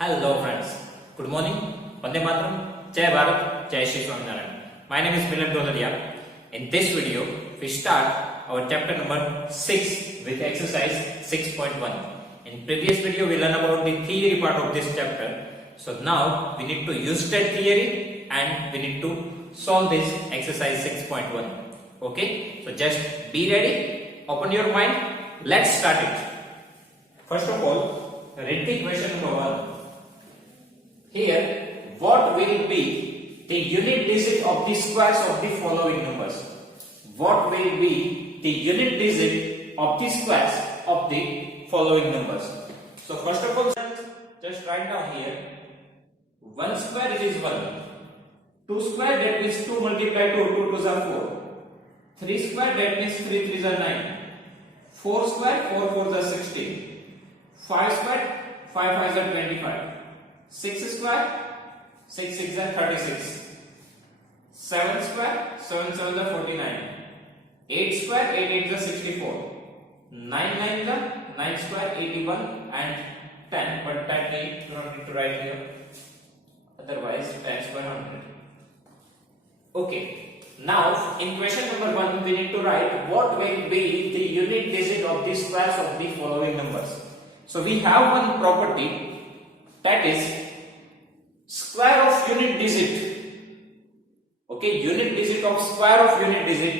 Hello friends, good morning, Vande Mataram, Jai Bharat, Jai Shri Swaminarayan. My name is Milan Dolaria. In this video, we start our chapter number 6 with exercise 6.1. In previous video, we learned about the theory part of this chapter. So now we need to use that theory and we need to solve this exercise 6.1. Okay, so just be ready, open your mind, let's start it. First of all, read the question number 1. Here, what will be the unit digit of the squares of the following numbers? What will be the unit digit of the squares of the following numbers? So first of all, just write down here. 1 square is 1. 2 square, that means 2 multiplied 2, 2 2s are 4. 3 square, that means 3 3s are 9. 4 square, 4 4s are 16. 5 square, 5 5s are 25. 6 square, 6 6 are 36. 7 square, 7 7 are 49. 8 square, 8 8 are 64. 9 9 are 9 square, 81 and 10. But that we do not need to write here. Otherwise, 10 square 100. Okay. Now, in question number 1, we need to write what will be the unit digit of the squares of the following numbers. So we have one property, that is square of unit digit. Okay, unit digit of square of unit digit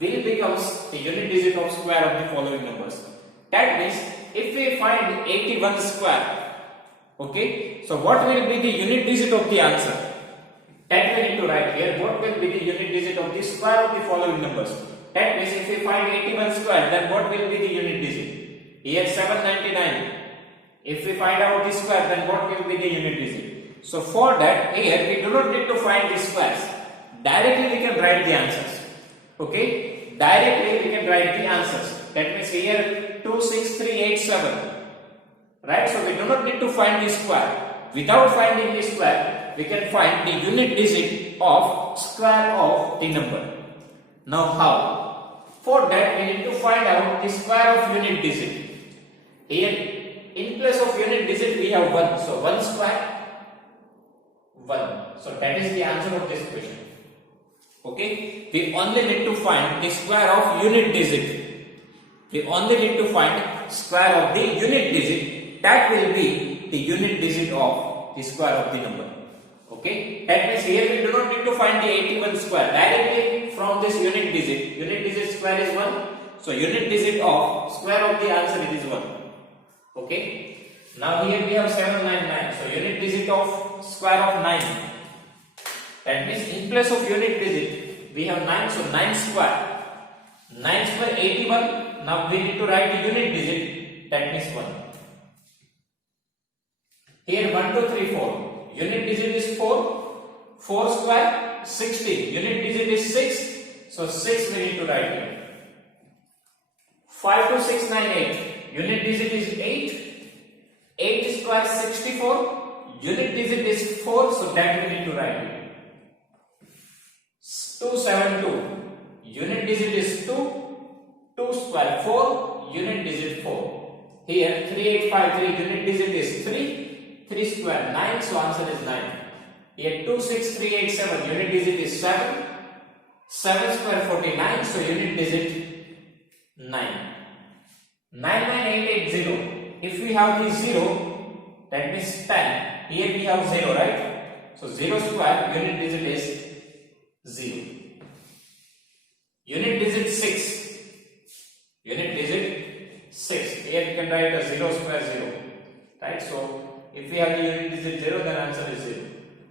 will becomes the unit digit of square of the following numbers. That means if we find 81 square, okay, so what will be the unit digit of the answer? That we need to write here. What will be the unit digit of the square of the following numbers? That means if we find 81 square, then what will be the unit digit? Here 799. If we find out the square, then what will be the unit digit? So for that, here we do not need to find the squares. Directly we can write the answers. Okay? Directly we can write the answers. That means here 26387. Right? So we do not need to find the square. Without finding the square, we can find the unit digit of square of the number. Now how? For that we need to find out the square of unit digit. Here in place of unit digit we have 1. So 1 square, 1. So that is the answer of this question. Okay? We only need to find the square of unit digit. We only need to find square of the unit digit. That will be the unit digit of the square of the number. Okay? That means here we do not need to find the 81 square. Directly from this unit digit square is 1. So unit digit of square of the answer it is 1. Okay? Now here we have 799. So unit digit of square of 9. That means in place of unit digit we have 9. So 9 square. 9 square 81. Now we need to write the unit digit. That means 1. Here 1 2 3 4. Unit digit is 4. 4 square 16. Unit digit is 6. So 6 we need to write here. 5 2 6 9 8. Unit digit is 8. 8 square 64. Unit digit is 4. So that we need to write here. 272. Unit digit is 2. 2 square 4. Unit digit 4. Here 3853. Unit digit is 3. 3 square 9. So answer is 9. Here 26387. Unit digit is 7. 7 square 49. So unit digit 9. 99880. If we have the 0, that means 10. Here we have 0, right? So 0 square unit digit is 0. Unit digit 6. Unit digit 6. Here you can write a 0 square 0. Right? So if we have the unit digit 0, then answer is 0.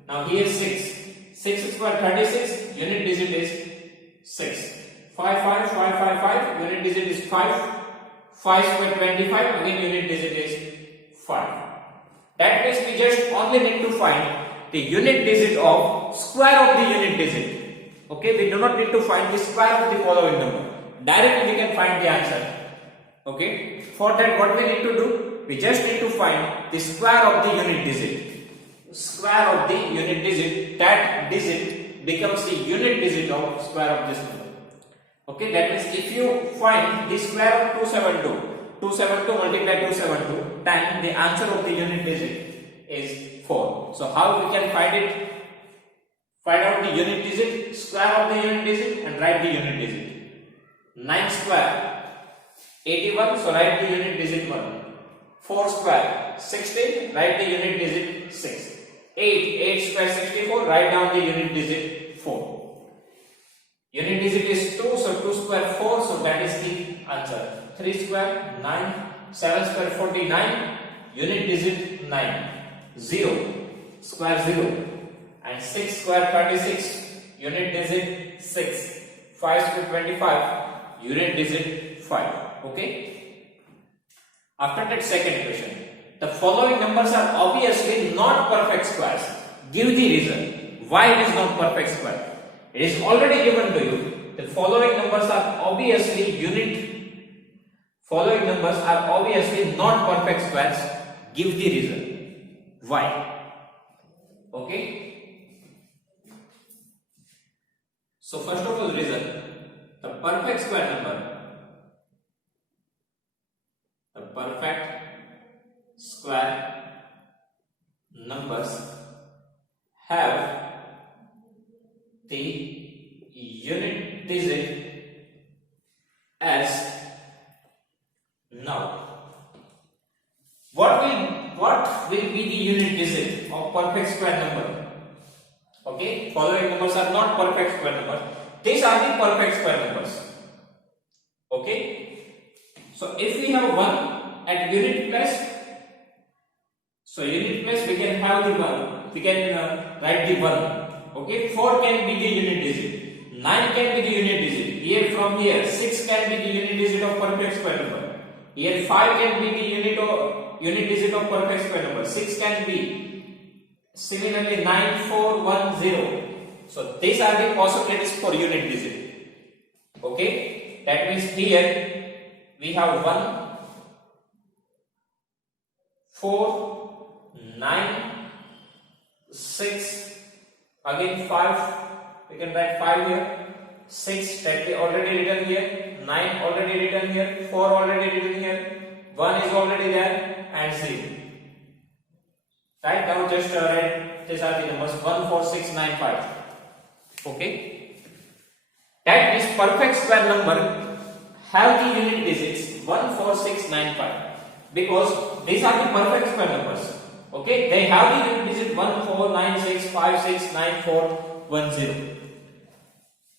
Now here 6. 6 square 36. Unit digit is 6. 5 5 5 5 5. Unit digit is 5. 5 square 25, again unit digit is 5. That means we just only need to find the unit digit of square of the unit digit. Okay, we do not need to find the square of the following number. Directly we can find the answer. Okay, for that what we need to do? We just need to find the square of the unit digit. Square of the unit digit, that digit becomes the unit digit of square of this number. Okay, that means if you find the square of 272 multiplied 272 times the answer of the unit digit, is 4. So how we can find it? Find out the unit digit, square of the unit digit and write the unit digit. 9 square 81, so write the unit digit 1. 4 square 16, write the unit digit 6. 8 square 64, write down the unit digit 4. Unit digit is 2, so 2 square 4, so that is the answer. 3 square 9, 7 square 49, unit digit 9. 0 square 0 and 6 square 36, unit digit 6. 5 square 25, unit digit 5. Okay. After that, second question. The following numbers are obviously not perfect squares. Give the reason why it is not perfect square. It is already given to you. The following numbers are obviously not perfect squares. Give the reason why. Okay. So first of all, reason: the perfect square numbers have the unit digit as now. What will be the unit digit of perfect square number? Okay, following numbers are not perfect square numbers. These are the perfect square numbers. Okay, so if we have 1 at unit place, so unit place we can have the 1. We can write the 1. Okay, 4 can be the unit digit. 9 can be the unit digit. Here from here, 6 can be the unit digit of perfect square number. Here 5 can be the unit digit of perfect square number. 6 can be similarly 9, 4, 1, 0. So these are the possibilities for unit digit. Okay, that means here we have 1, 4, 9, 6, again 5. We can write 5 here. 6 that we already written here. 9 already written here. 4 already written here. 1 is already there and 0. Right now, just write these are the numbers 1, 4, 6, 9, 5. Okay. That means perfect square number have the unit digits 1, 4, 6, 9, 5 because these are the perfect square numbers. Okay, they have the unit digit 1, 4, 9, 6, 5, 6, 9, 4, 1, 0.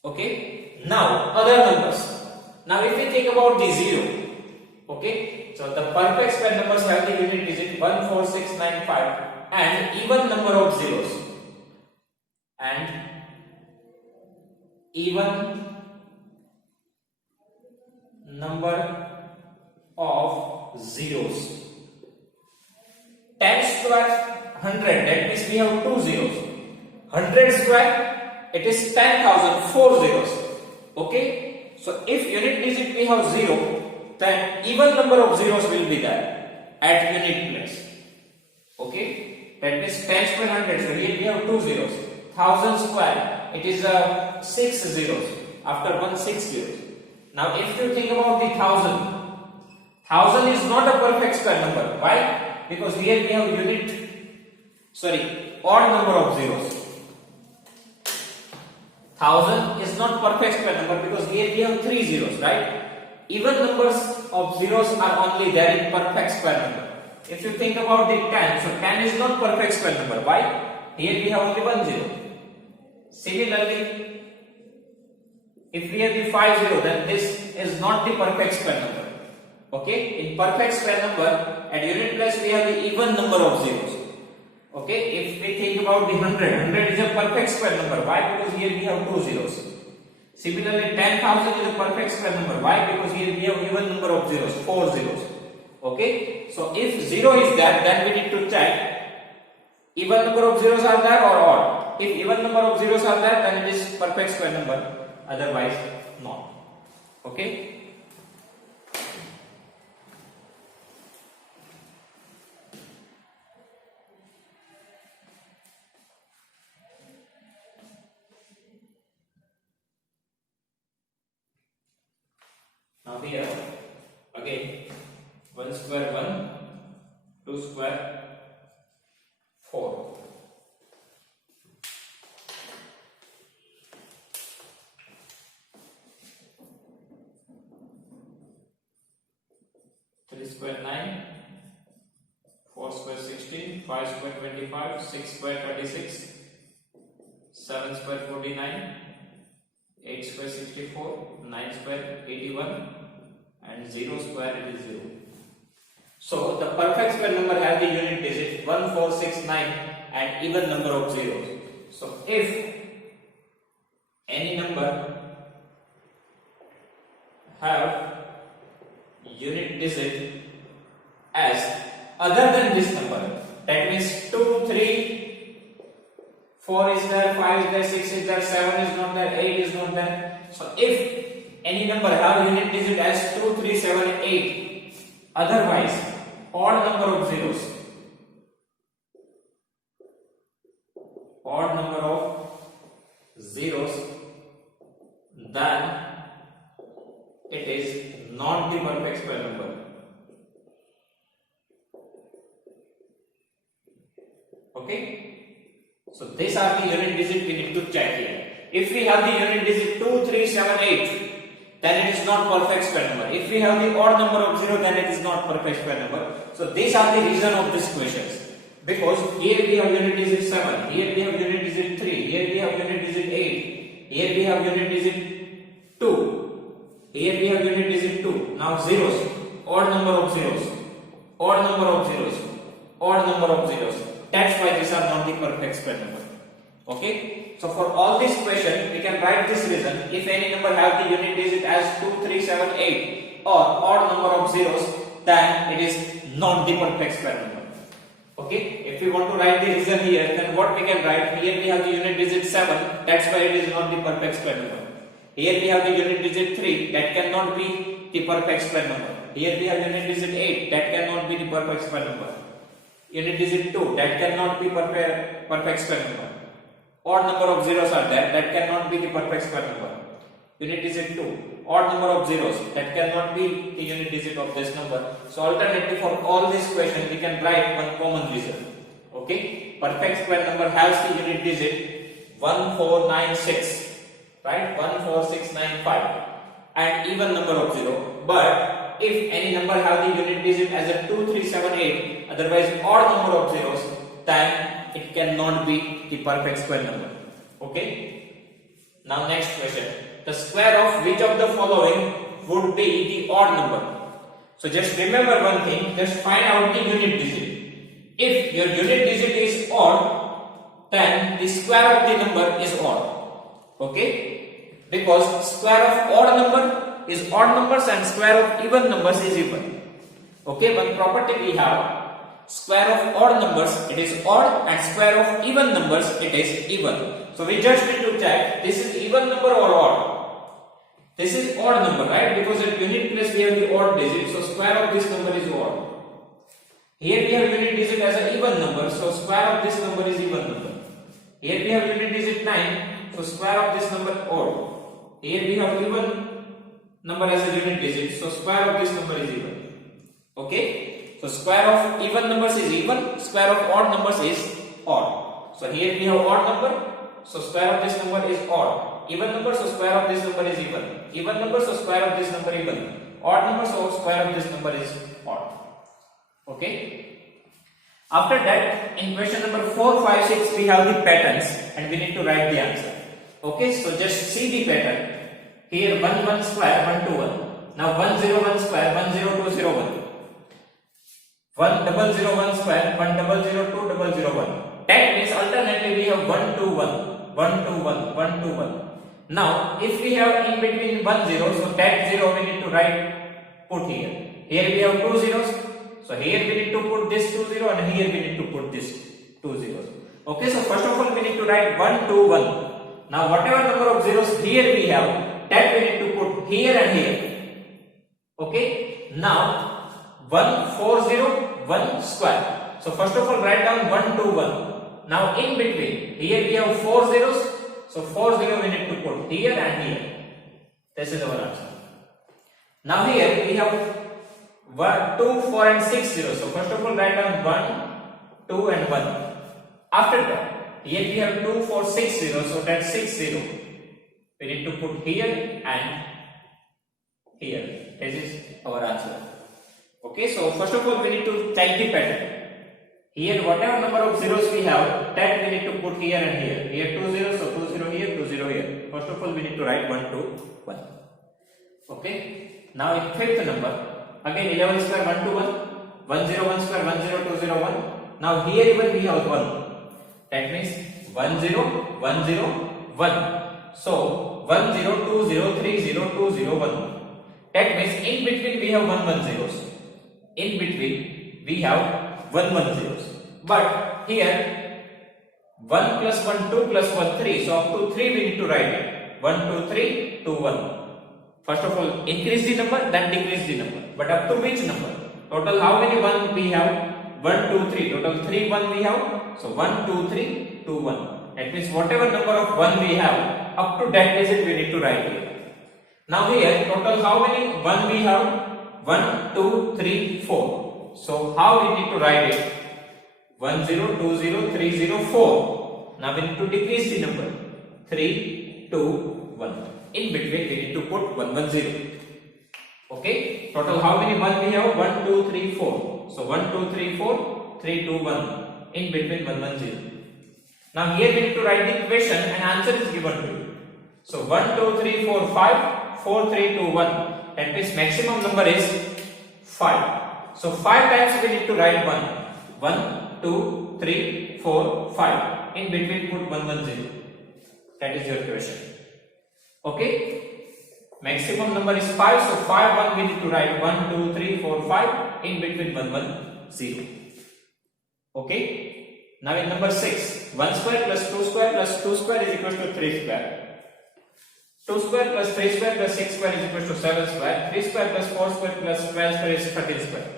Okay. Now other numbers. Now if we think about the 0. Okay, so the perfect square numbers have the unit digit 1, 4, 6, 9, 5 and even number of zeros. And even number of zeros. 10 square 100, that means we have 2 zeros. 100 square, it is 10,000, 4 zeros. Okay, so if unit digit we have 0, then even number of zeros will be there at unit place. Okay, that means 10 square 100, so here we have 2 zeros. 1000 square, it is 6 zeros. After 1, 6 zeros. Now if you think about the 1000 is not a perfect square number. Why? Because here we have odd number of zeros. 1000 is not perfect square number because here we have 3 zeros, right? Even numbers of zeros are only there in perfect square number. If you think about the 10, so 10 is not perfect square number. Why? Here we have only 1 zero. Similarly, if we have the 50, then this is not the perfect square number. Okay, in perfect square number at unit place we have the even number of zeros. Okay, if we think about the 100 is a perfect square number. Why? Because here we have 2 zeros. Similarly, 10,000 is a perfect square number. Why? Because here we have even number of zeros, 4 zeros. Okay, so if 0 is there, then we need to check even number of zeros are there or odd. If even number of zeros are there, then it is perfect square number. Otherwise, not. Okay. Now here again 1 square 1, 2 square 3 square 9, 4 square 16, 5 square 25, 6 square 36, 7 square 49, 8 square 64, 9 square 81, and 0 square it is 0. So the perfect square number has the unit digit 1, 4, 6, 9 and even number of zeros. So if any number have unit digit as other than this number, that means 2, 3, 4 is there, 5 is there, 6 is there, 7 is not there, 8 is not there. So if any number have unit digit as 2, 3, 7, 8, otherwise odd number of zeros, then it is not the perfect square number. Okay, so these are the unit digit we need to check here. If we have the unit digit 2, 3, 7, 8, then it is not perfect square number. If we have the odd number of 0, then it is not perfect square number. So these are the reason of these questions. Because here we have unit digit 7, here we have unit digit 3, here we have unit digit 8, here we have unit digit 2, here we have unit digit 2. Now zeros, odd number of zeros, odd number of zeros, odd number of zeros. That's why these are not the perfect square number. Okay, so for all these questions we can write this reason. If any number have the unit digit as 2, 3, 7, 8 or odd number of zeros, then it is not the perfect square number. Okay, if we want to write the reason here, then what we can write? Here we have the unit digit 7, that's why it is not the perfect square number. Here we have the unit digit 3, that cannot be the perfect square number. Here we have unit digit 8, that cannot be the perfect square number. Unit digit 2, that cannot be perfect square number. Odd number of zeros are there, that cannot be the perfect square number. Unit digit 2, odd number of zeros, that cannot be the unit digit of this number. So alternatively for all these questions we can write one common reason. Okay, perfect square number has the unit digit 1, 4, 9, 6, right? 1, 4, 6, 9, 5 and even number of 0. But if any number have the unit digit as a 2, 3, 7, 8, otherwise odd number of zeros, then it cannot be the perfect square number. Okay, now next question. The square of which of the following would be the odd number? So just remember one thing, just find out the unit digit. If your unit digit is odd, then the square of the number is odd. Okay, because square of odd number is odd numbers and square of even numbers is even. Okay, one property we have, square of odd numbers it is odd and square of even numbers it is even. So we just need to check this is even number or odd. This is odd number, right? Because at unit place we have the odd digit, so square of this number is odd. Here we have unit digit as an even number, so square of this number is even number. Here we have unit digit 9, so square of this number odd. Here we have even number as a unit digit, so square of this number is even. Okay, so square of even numbers is even, square of odd numbers is odd. So here we have odd number, so square of this number is odd. Even number, so square of this number is even. Even number, so square of this number even. Odd number, so square of this number is odd. Okay. After that, in question number 4, 5, 6, we have the patterns and we need to write the answer. Okay, so just see the pattern. Here 1, 1 square, 1, 2, 1. Now 1, 0, 1 square, 1, 0, 2, 0, 1. 1, 0, 0, 1 square, 1, 0, 0, 2, 0, 0, 1. That means alternately we have 1, 2, 1. 1, 2, 1, 1, 2, 1. Now, if we have in between 1 0, so that 0 we need to put here. Here we have 2 zeros, so here we need to put this 2 0 and here we need to put this 2 zeros. Okay, so first of all we need to write 1 2 1. Now whatever number of zeros here we have, that we need to put here and here. Okay, now 1 4 0 1 square. So first of all write down 1 2 1. Now in between, here we have 4 zeros. So 4 0 we need to put here and here. This is our answer. Now here we have 1, 2, 4 and 6 zeros. So first of all write down 1, 2 and 1. After that, here we have 2, 4, 6 zeros. So that's 6 0. We need to put here and here. This is our answer. Okay, so first of all we need to check the pattern. Here whatever number of zeros we have, that we need to put here and here. Here 2 zeros, so 2 0 here, 2 0 here. First of all we need to write 1 2 1. Okay, now in fifth number, again 11 square 1 to 1, 1 0 1 square 1 0 2 0 1. Now here even we have 1. That means 1 0 1 0 1. So 1 0 2 0 3 0 2 0 1. That means in between we have 1 1 zeros. In between we have 1 1 zeros. But here 1 plus 1 2 plus 1 3. So up to 3 we need to write it. 1 2 3 2 1. First of all increase the number, then decrease the number. But up to which number? Total how many 1 we have? 1 2 3. Total 3 1 we have. So 1 2 3 2 1. That means whatever number of 1 we have, up to that digit we need to write here. Now here total how many 1 we have? 1 2 3 4. So how we need to write it? 1 0 2 0 3 0 4. Now we need to decrease the number. 3 2 1. In between we need to put 1 1 0. Okay, total how many 1 we have? 1 2 3 4. So 1 2 3 4 3 2 1. In between 1 1 0. Now here we need to write the equation and answer is given to you. So 1 2 3 4 5 4 3 2 1. That means maximum number is 5. So 5 times we need to write 1. 1 2 3 4 5. In between put 1 1 0. That is your question. Okay. Maximum number is 5. So 5 1 we need to write 1 2 3 4 5. In between 1 1 0. Okay. Now in number 6, 1 square plus 2 square plus 2 square is equal to 3 square. 2 square plus 3 square plus 6 square is equal to 7 square. 3 square plus 4 square plus 12 square is 13 square.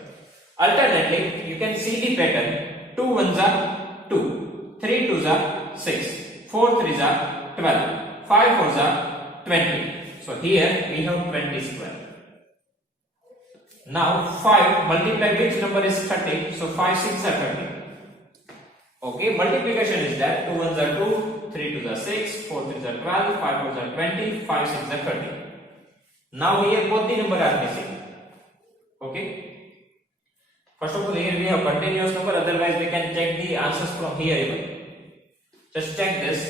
Alternately, you can see the pattern. 2 1s are 2, 3 2s are 6, 4 3s are 12, 5 4s are 20. So here we have 20 square. Now 5 multiply which number is 30? So 5 6 are 30. Okay, multiplication is that 2 1s are 2, 3 2s are 6, 4 3s are 12, 5 4s are 20, 5 6s are 30. Now here both the number are missing. Okay. First of all here we have continuous number, otherwise we can check the answers from here even. Just check this.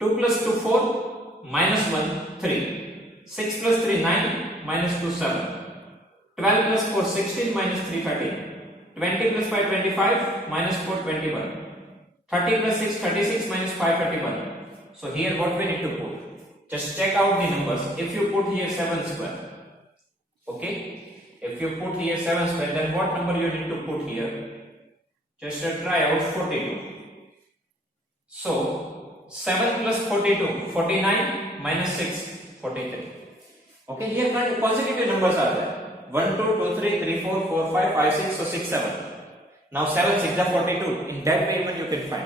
2 plus 2 4, minus 1 3, 6 plus 3 9, minus 2 7, 12 plus 4 16, minus 3 13. 20 plus 5 25, minus 4 21. 30 plus 6 36, minus 5 31. So here what we need to put? Just check out the numbers. If you put here 7 square, okay, if you put here 7 square, then what number you need to put here? Just try out 42. So 7 plus 42 49, minus 6 43. Okay, here consecutive numbers are there. 1 2 2 3 3 4 4 5 5 6, so 6 7. Now 7 6 are 42. In that way even you can find.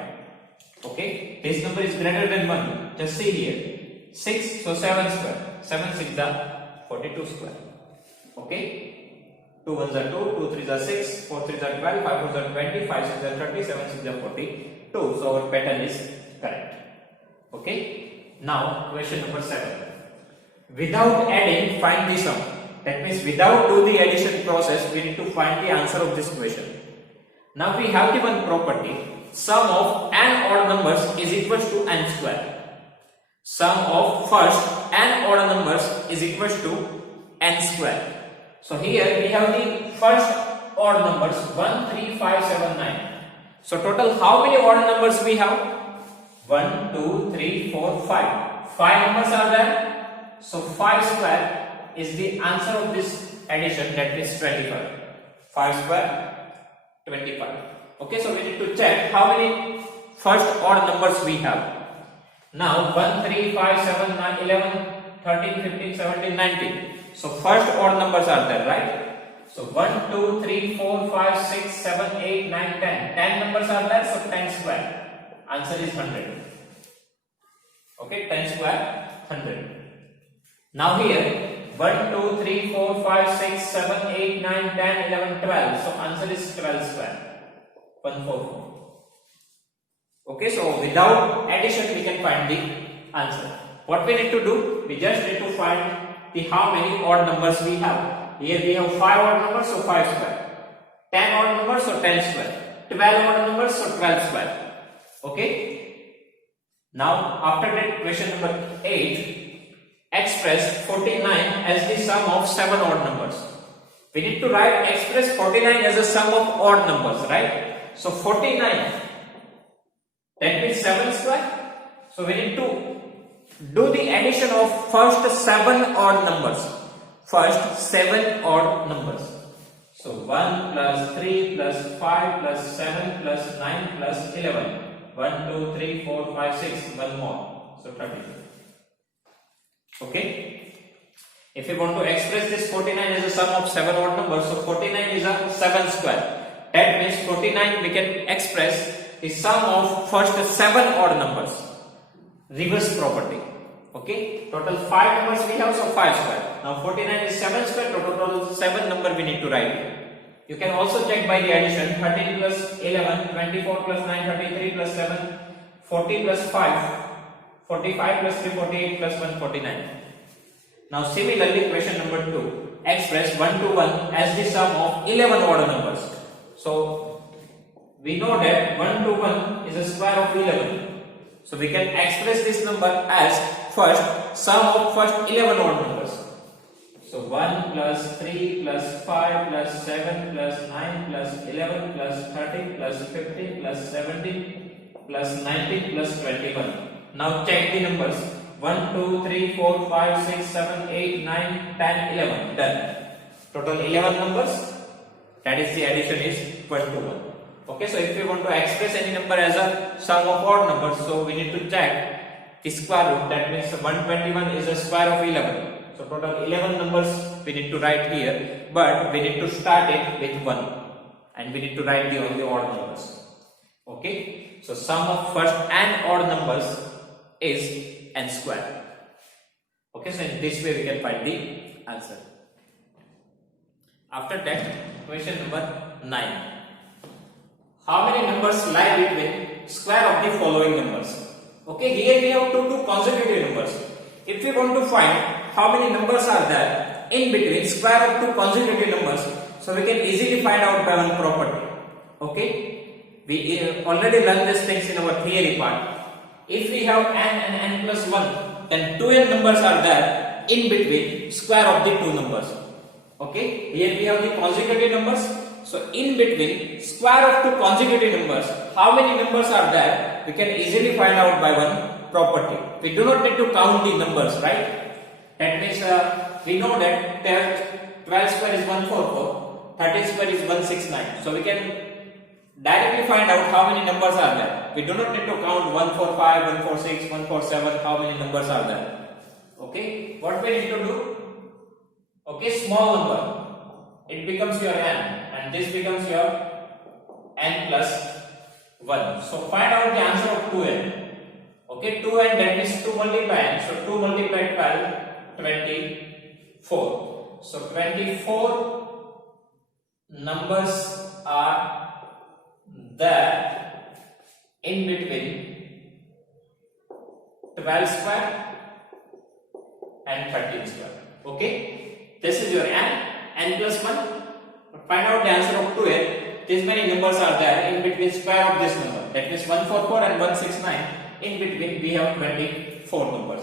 Okay, this number is greater than 1. Just see here. 6, so 7 square. 7 6 are 42 square. Okay, 2 1s are 2, 2 3s are 6, 4 3s are 12, 5 4s are 20, 5 6 are 30, 7 6 are 42. So our pattern is correct. Okay, now question number 7. Without adding, find the sum. That means without do the addition process, we need to find the answer of this question. Now we have given property, sum of n odd numbers is equal to n square. Sum of first n odd numbers is equal to n square. So here we have the first odd numbers 1 3 5 7 9. So total how many odd numbers we have? 1 2 3 4 5. 5 numbers are there. So 5 square is the answer of this addition, that is 25. 5 square 25. Okay, so we need to check how many first odd numbers we have. Now 1 3 5 7 9 11 13 15 17 19. So first odd numbers are there, right? So 1 2 3 4 5 6 7 8 9 10. 10 numbers are there, so 10 square. Answer is 100. Okay, 10 square 100. Now here 1 2 3 4 5 6 7 8 9 10 11 12. So answer is 12 square. 144. Okay, so without addition we can find the answer. What we need to do? We just need to find the how many odd numbers we have. Here we have 5 odd numbers, so 5 square. 10 odd numbers, so 10 square. 12 odd numbers, so 12 square. Okay. Now after that, question number 8, express 49 as the sum of 7 odd numbers. We need to write express 49 as a sum of odd numbers, right? So 49, that means 7 square. So we need to do the addition of first 7 odd numbers. First 7 odd numbers. So 1 plus 3 plus 5 plus 7 plus 9 plus 11. 1, 2, 3, 4, 5, 6. One more. So 30. Okay. If we want to express this 49 as a sum of 7 odd numbers, so 49 is a 7 square. That means 49 we can express the sum of first 7 odd numbers. Reverse property. Okay. Total 5 numbers we have, so 5 square. Now 49 is 7 square, total 7 number we need to write. You can also check by the addition. 13 plus 11, 24 plus 9, 33 plus 7, 40 plus 5, 45 plus 3, 48 plus 1, 49. Now similarly, question number 2, express 1 to 1 as the sum of 11 odd numbers. So we know that 1 to 1 is a square of 11. So we can express this number as first sum of first 11 odd numbers. So 1 plus 3 plus 5 plus 7 plus 9 plus 11 plus 13 plus 15 plus 17 plus 19 plus 21. Now check the numbers. 1, 2, 3, 4, 5, 6, 7, 8, 9, 10, 11. Done. Total 11 numbers. That is the addition is 1 to 1. Okay, so if we want to express any number as a sum of odd numbers, so we need to check the square root. That means 121 is a square of 11. So total 11 numbers we need to write here, but we need to start it with 1, and we need to write the only odd numbers. Okay, so sum of first n odd numbers is n square. Okay, so in this way we can find the answer. After that, question number 9. How many numbers lie between square of the following numbers? Okay, here we have two consecutive numbers. If we want to find how many numbers are there in between square of two consecutive numbers, so we can easily find out by one property. Okay, we already learned these things in our theory part. If we have n and n plus 1, then 2n numbers are there in between square of the two numbers. Okay, here we have the consecutive numbers. So in between square of two consecutive numbers, how many numbers are there? We can easily find out by one property. We do not need to count the numbers, right? That means we know that 12 square is 144, 13 square is 169. So we can directly find out how many numbers are there. We do not need to count 145, 146, 147, how many numbers are there. Okay, what we need to do? Okay, small number. It becomes your n, and this becomes your n plus 1. So find out the answer of 2n. Okay, 2n, that means 2 multiply n. So 2 multiply 12, 24. So 24 numbers are there in between 12 square and 13 square. Okay, this is your n plus 1. Find out the answer of 2n. These many numbers are there in between square of this number. That means 144 and 169. In between we have 24 numbers.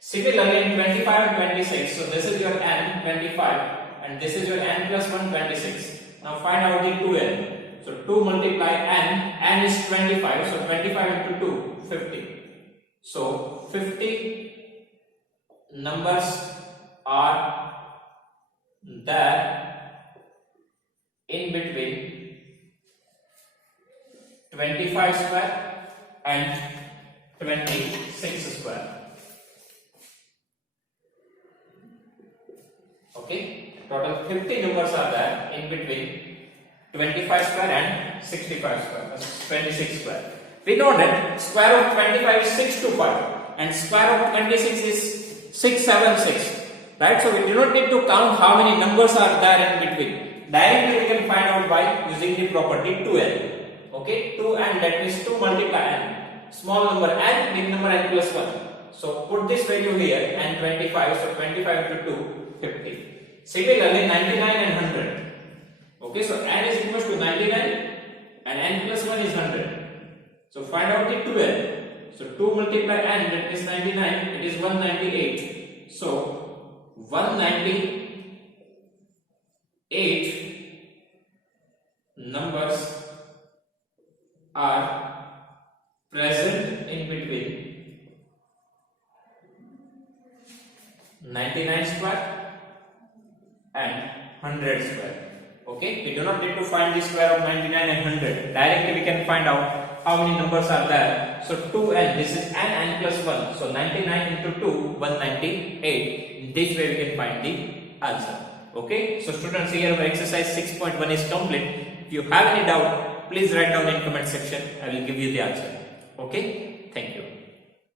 Similarly in 25 and 26. So this is your n 25 and this is your n plus 1 26. Now find out the 2n. So 2 multiply n is 25. So 25 into 2, 50. So 50 numbers are there in between 25 square and 26 square. Okay, total 50 numbers are there in between 25 square and 65 square. That's 26 square. We know that square of 25 is 625 and square of 26 is 676. Right? So we do not need to count how many numbers are there in between. Directly we can find out by using the property 2n. Okay, 2n, that means 2 multiply n. Small number n, big number n plus 1. So put this value here, n 25. So 25 into 2, 50. Similarly, 99 and 100. Okay, so n is equals to 99 and n plus 1 is 100. So find out the 2n. So 2 multiply n, that is 99, it is 198. So 198 numbers are present in between 99 square and 100 square. Okay, we do not need to find the square of 99 and 100. Directly we can find out how many numbers are there. So 2n, this is n plus 1. So 99 into 2, 198. In this way we can find the answer. Okay, so students, here our exercise 6.1 is complete. If you have any doubt, please write down in comment section. I will give you the answer. Okay, thank you.